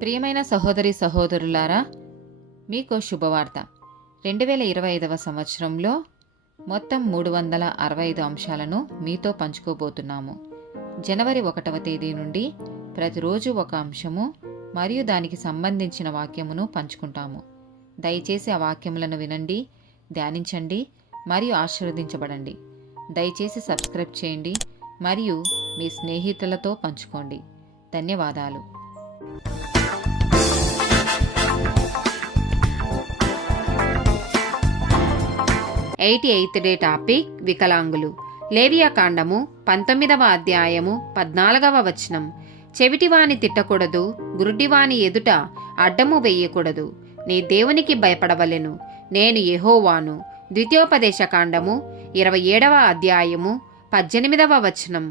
ప్రియమైన సహోదరి సహోదరులారా, మీకు శుభవార్త. 2025 సంవత్సరంలో మొత్తం 365 అంశాలను మీతో పంచుకోబోతున్నాము. జనవరి 1వ తేదీ నుండి ప్రతిరోజు ఒక అంశము మరియు దానికి సంబంధించిన వాక్యమును పంచుకుంటాము. దయచేసి ఆ వాక్యములను వినండి, ధ్యానించండి మరియు ఆశీర్వదించబడండి. దయచేసి సబ్స్క్రైబ్ చేయండి మరియు మీ స్నేహితులతో పంచుకోండి. ధన్యవాదాలు. 88th డే టాపిక్ వికలాంగులు. లేవియాకాండము 19వ అధ్యాయము 14వ వచనం. చెవిటివాని తిట్టకూడదు, గురుడివాని ఎదుట అడ్డము వేయకూడదు, నీ దేవునికి భయపడవలెను, నేను యెహోవాను. ద్వితీయోపదేశకాండము 27వ అధ్యాయము 18వ వచనం.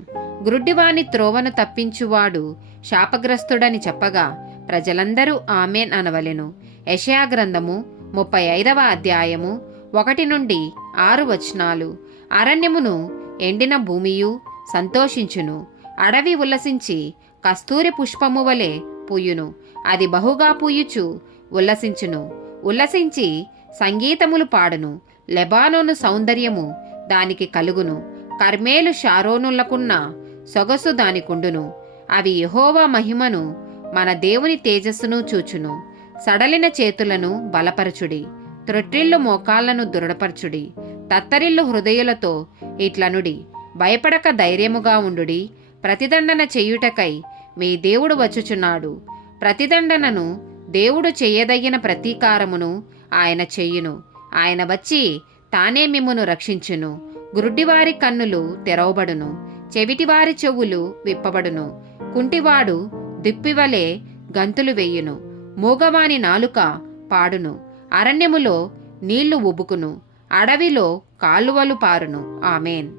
గురుడివాని త్రోవను తప్పించువాడు శాపగ్రస్తుడని చెప్పగా ప్రజలందరూ ఆమేన్ అనవలెను. యెషయా గ్రంథము 35వ అధ్యాయము 1 నుండి 6 వచనాలు. అరణ్యమును ఎండిన భూమియు సంతోషించును, అడవి ఉల్లసించి కస్తూరి పుష్పము వలె పూయును, అది బహుగా పూయుచు ఉల్లసించును, ఉల్లసించి సంగీతములు పాడును. లెబానోను సౌందర్యము దానికి కలుగును, కర్మేలు షారోనులకున్న సొగసు దానికుండును. అవి యెహోవా మహిమను, మన దేవుని తేజస్సును చూచును. సడలిన చేతులను బలపరచుడి, త్రొట్టిల్లు మోకాళ్లను దృఢపరచుడి, తత్తరిల్లు హృదయులతో ఇట్లనుడి, భయపడక ధైర్యముగా ఉండుడి. ప్రతిదండన చెయ్యుటకై మీ దేవుడు వచ్చుచున్నాడు. ప్రతిదండనను దేవుడు చెయ్యదగిన ప్రతీకారమును ఆయన చెయ్యును. ఆయన వచ్చి తానే మిమ్మును రక్షించును. గురుడివారి కన్నులు తెరవబడును, చెవిటివారి చెవులు విప్పబడును, కుంటివాడు దిప్పివలే గంతులు వెయ్యును, మూగవాని నాలుక పాడును. అరణ్యములో నీళ్లు ఉబుకును, అడవిలో కాలువలు పారును. ఆమేన్.